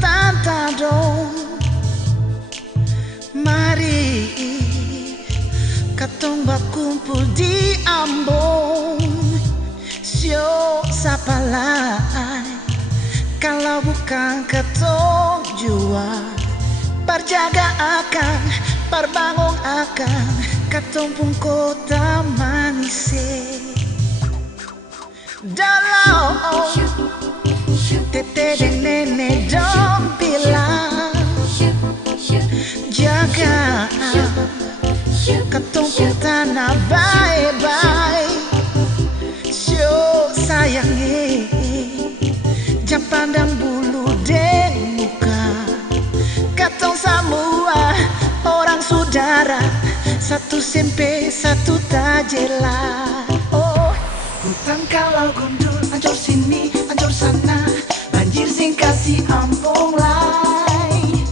tanta dong. Mari katong bakumpul di Ambon. Sio sapa lain kalau bukan katong jua. Perjaga akan, perbangun akan katong pun kota manise. Dalam tete dan nenek dong bilang jaga katong pun tanah bye-bye. Sio sayangi jam pandang bulu dan muka. Katong semua orang saudara, satu sempe satu tajela. Oh, hutan kalau gundul, ancur sini, ancur sana, banjir sing kasih ampung lai.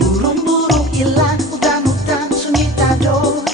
Burung-burung hilang, hutan-hutan sunyi tado,